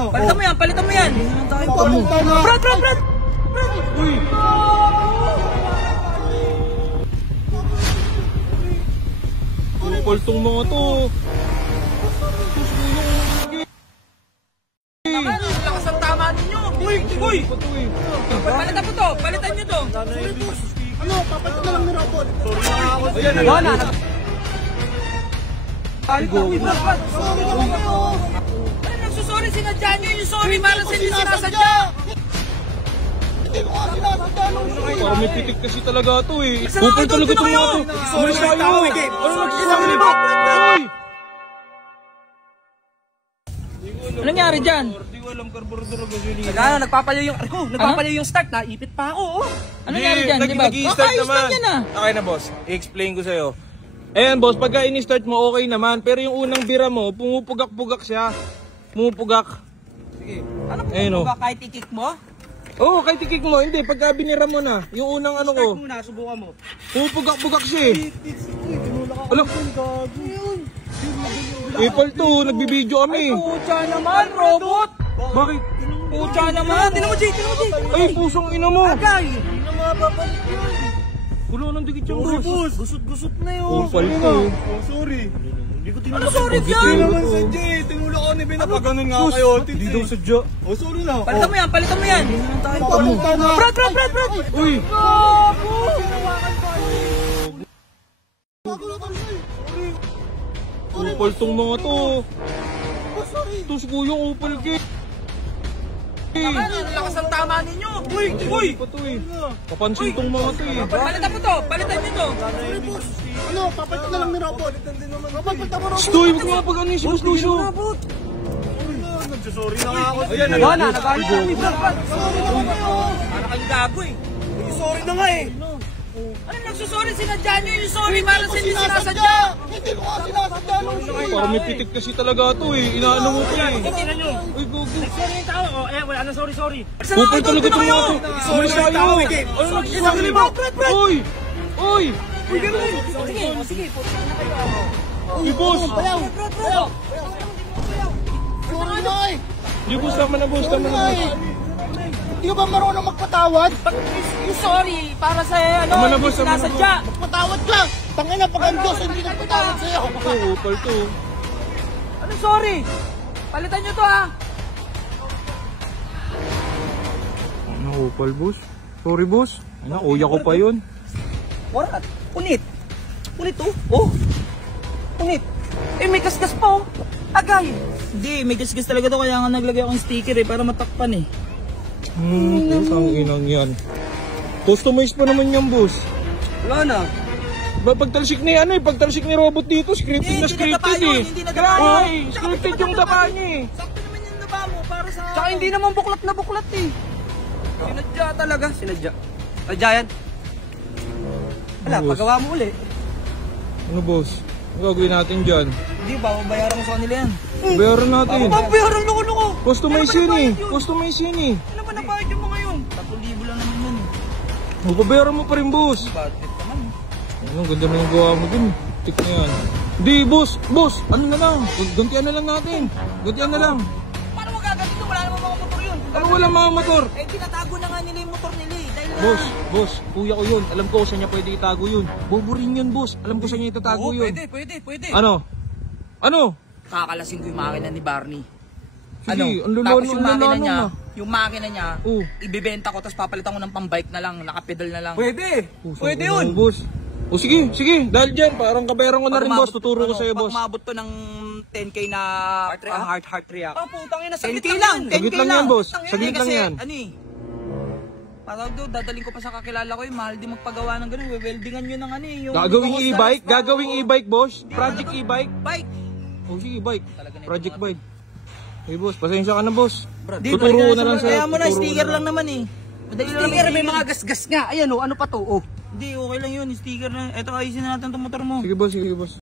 na. Palitan mo yan, palitan mo yan. Brad! Uy! Kupal tong mga to. Lakas ang tama ninyo. Uy! Palitan mo to, palitan nyo to. Ano, papalitan na lang ni Robot. Ayan na. Yun na. Ano nagsusorry, sinadya nyo yung sorry para sa hindi sinasadya. Hindi ko kasi nasadya nung Parang may pitik kasi talaga to eh. Kupal talaga itong mga to. Umalis tayo. Ano nagsasabi ba? Uy! Ano nangyari dyan? Hindi ko alam karburador o gasolina. Nagano, nagpapalayo yung start, naipit pa ako. Ano nangyari dyan, di ba? Nag-i-start Ayos naman. lang yan ah. Okay na boss, i-explain ko sa'yo. Ayan boss, pagka ini-start mo okay naman. Pero yung unang bira mo, pumupugak-pugak siya. Pumupugak. Sige. Ano po Ayun, oh. kahit i-kick mo? Oo, kahit ikik mo. Hindi, pagka binira mo na, yung unang ano ko, Start muna, subukan mo. pumupugak-pugak siya eh. Alam, Apple to, nagbibideo kami. Pucha naman, robot! Bakit? Pucha naman! Tinan mo, Jay! Ay, pusong ina mo. Agay! Hindi na mababalik yun. Wala nang dikit yung boss. Gusot-gusot na yun. Apple to. Oh, sorry. Hindi ko Ano sorry Hindi dyan? naman sadya eh. Tinula ko ni Ben. Napaganon nga kayo. Hindi daw sadya. Oh, sorry na. Palitan mo yan, palitan mo yan! Papalitan na. Brad! Uy! Upal tong mga to. Ito si Kuya Upal ke. Ano, lakas ang tama ninyo! Uy! Papansin tong mga to eh. Palitan mo to! Palitan nyo to! Ano, papalitan na lang ni Robot. Papalitan mo Robot. Stoy, wag mo nga pag ano yung si Boss Lucio. Nagsasorry na nga ako. Ayan na. Yun na, nagalit kami, Brad! Para kang gago eh! Sorry na nga eh. Ano nagsusorry, sinadya nyo yung sorry para sa hindi sinasadya! Hindi ko kasi nasadya nung Parang may pitik kasi talaga to eh. Inaano mo to eh. Tingnan nyo! Uy, gogo. Sorry yung tao! Oh, eh, wala na sorry! Kupal talaga itong mga to. Umalis tayo. Ano nagsasabi ba? Uy! Uy! Sige, Uy, boss! Sorry na eh. Hindi, boss. Tama na, boss. Tama na, boss. Hindi ka ba marunong magpatawad? yung sorry para sa Tama na, ano, boss, hindi tama na, sinasadya! Magpatawad ka. Tangina pag ang Diyos hindi nagpatawad sa'yo. Kupal to. Ano sorry? Palitan nyo to ha! Ano, kupal, boss? Sorry, boss. Ano, kuya ko pa yun. Warat! Unit! Unit to! Oh! Unit! Eh may kaskas pa oh! Agay! Hindi, may kaskas talaga to kaya nga naglagay akong sticker eh para matakpan eh. Ang inang yan. Customize pa naman yan, boss. Wala na. Pagtalsik ni ano eh, pagtalsik ni robot dito, scripted na scripted eh. Hindi nagapa Ay, scripted yung dapa niya eh. Sakto naman yung daba mo para sa... Tsaka hindi naman buklat na buklat eh. Sinadya talaga. Sinadya. Sadya yan. Wala, Boss. pagawa mo uli. Ano, boss? Ano gagawin natin dyan? Hindi ba, babayaran mo sa kanila yan. Bayaran natin. Babayaran loko-loko. Customize yan eh. Customize yan eh. Ano ba nabayad yung mga yun? 3,000 lang naman yun. Babayaran mo pa rin, boss. Budget naman. Ano, ganda na yung gawa mo dun. Tik na yan. Di, boss. Boss, ano na lang. Gantian na lang natin. Gantian na lang. Paano magaganito? Wala naman mga motor yun. Ano wala mga motor? Eh, tinatago na nga nila yung motor nila eh. Dahil na... Boss, kuya ko yun. Alam ko saan niya pwede itago yun. Bobo rin yun, boss. Alam ko saan niya itatago Oo, yun. pwede. Ano? Ano? Kakalasing ko yung makina ni Barney. Sige, ang lulano, Tapos yung ang makina lulano niya, na. yung makina niya, Oo. ibibenta ko tapos papalitan ko ng pang-bike na lang, nakapedal na lang. Pwede. Pwede yun. Boss. O sige. Dahil dyan, parang kabayaran ko na rin, boss. Tuturo ko sa'yo, boss. Pag umabot to ng 10k na heart react. Ang putang ina, 10k lang. Saglit lang yan, boss. Tangina, Saglit lang kasi, yan. Ano eh. Parang doon, dadaling ko pa sa kakilala ko yung mahal din magpagawa ng ganun. Weldingan nyo ng ano eh. Yung Gagawing e-bike, boss. Project e-bike. Bike. O sige, bike. Project bike. Hey, boss. Pasensya ka na, boss. Di, Tuturo ko na lang sa'yo. Kaya mo na, Tuturo sticker ko na lang naman eh. Madali lang sticker, may mga gasgas nga. Ayan o, ano pa to? Oh. Hindi, okay lang yun. Sticker na. Eto, ayusin na natin itong motor mo. Sige, boss.